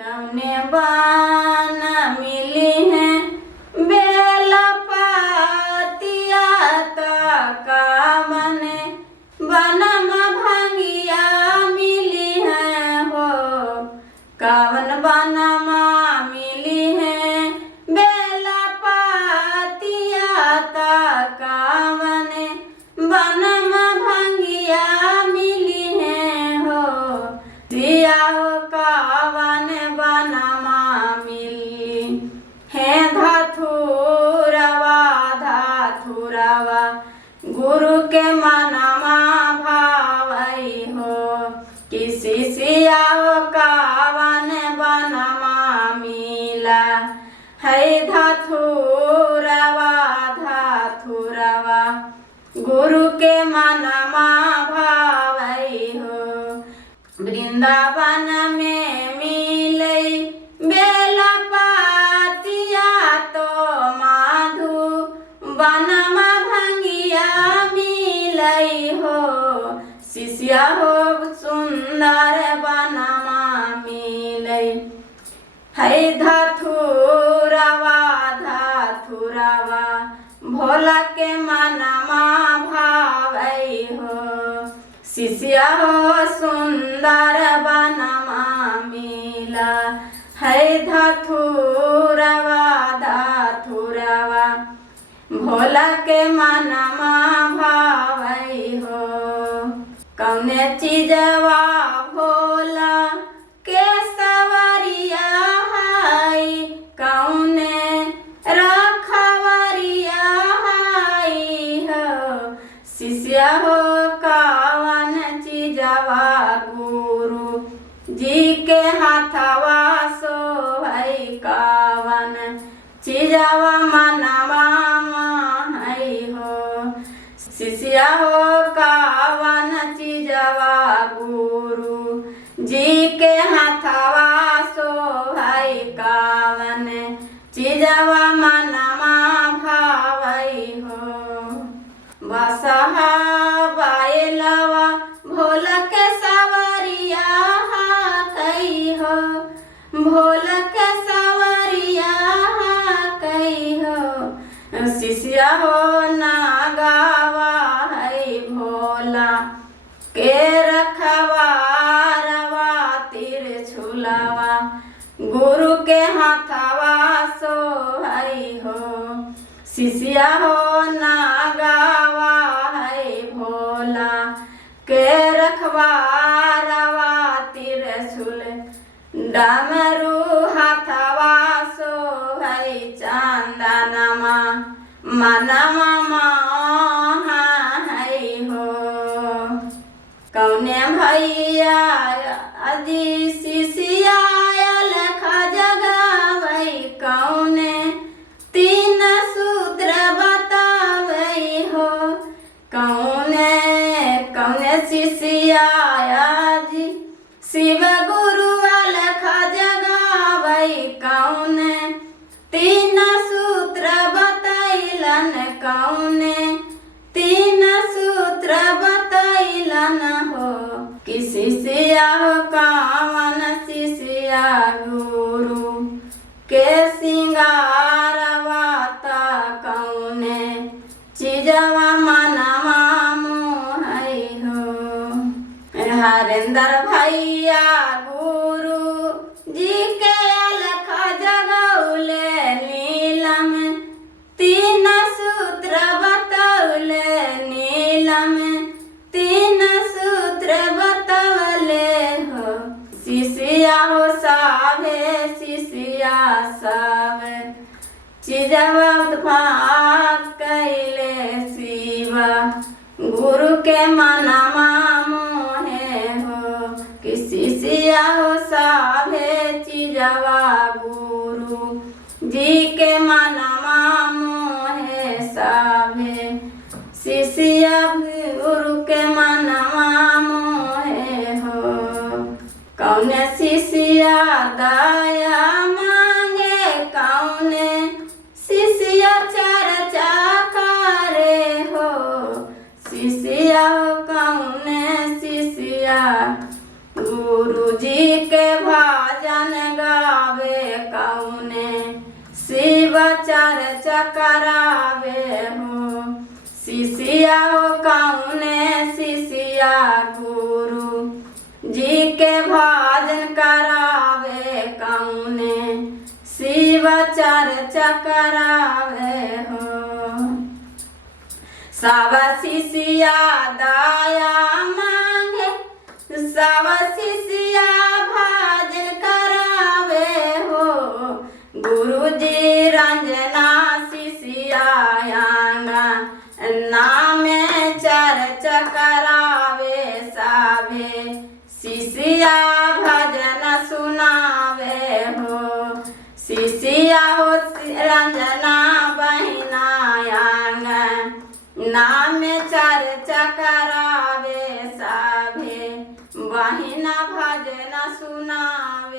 कौने बान मिली है बेला पातिया का मने बनम भंगिया मिली है हो। कवन बनमा मिली है बेला पातिया का मने बनम भंगिया मिली है हो। दिया हो कावन बनमा मिली है धथुरवा धथुरवा गुरु के मनमा भावई हो। किसी सिया कावन बनमा मिला है धथुरवा धथुरवा गुरु के मनमा भावई हो। वृंदावन में मिलई बेला पातिया तो माधु बनम भंगिया मिलई हो। शिष्या हो सुंदर बनमा मिलई है धथुरवा धथुरवा भोला के मनमा भावई हो। शिष्या हो सुंदर बनमा मिला है धथुरवा धथुरवा भोला के मनमा भावई हो। कौने चीजवा भोला के सवरिया हाई कौने रखवरिया हाई हो। शिष्या हो कावन चीजवा गुरु जी के हाथवा सोहई कावन चीजवा मनवा महई हो। शिष्या हो कावन चीजवा गुरु जी के हाथवा सोहई कावन चीजवा मनवा भावई हो। बसहा बायलवा भोला के सवरिया कई हो। भोला के सवरिया कई हो। शिष्या हो नागावा है भोला के रखवारवा तिरछुलवा गुरु के हाथवा सोहई हो। शिष्या हो नागावा है भोला के रखवारवा तिरछुल डमरू हाथवा सोहई चंदनमा मनवा है हो। कौने भैया अजी शिष्या लख जगावई कौने तीन सूत्र बतावई हो। कौने कौने शिष्या जी शिव गुरु अलख जगावई कौने तीन सूत्र बतैलन कौने तीन सूत्र बतैलन हो। किसी शिष्या कावन शिष्या गुरु के सिंगारवा कौने चीजवा मनवा मोहई हो। हरेंद्र भैया गुरु जी के अलख जगौले नीलम तीन सूत्र बतौले नीलम तीन सूत्र बतौले हो। शिष्या हो सावे शिष्या सावे चीजवा भाग कैले शिवा गुरु के मनमा मोहे हो। किसी शिष्या हो सावे चीजवा गुरु जी के मनमा मोहे सावे। शिष्या गुरु के मनमा मोहे हो। कौने शिष्या दया मांगे कौने शिष्या चर्चा करे हो। शिष्या कौने शिष्या गुरु जी के भजन गा करावे हो। शिष्या हो कौने शिष्या गुरु जी के भजन करावे, कौने शिव चर्चा करावे हो। सब शिष्या दया मांगे, सब शिष्या भजन करावे हो। गुरु जी रंजना शिष्या नाम चर्चा करावे, साभे शिष्या भजन सुनावे हो। शिष्या हो रंजना बहिना नाम चर्चा करावे, साभे बहिना भजन सुनावे।